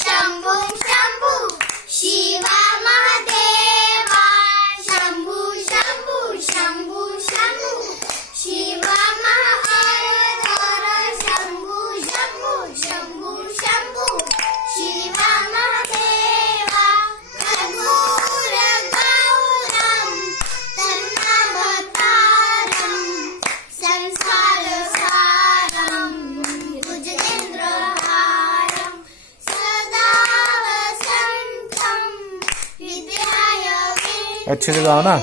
शंभू शंभू शिवा महादेवा शंभू शंभू शंभू शंभू शिवा महादेवा शंभू शंभू शंभू शंभू शिवा महादेवा कर्पूर गौरम तन्नामतारम संसार सारम भुजगेन्द्रहारम सदा वसंतम विद्याय अच्छे से गाओ ना।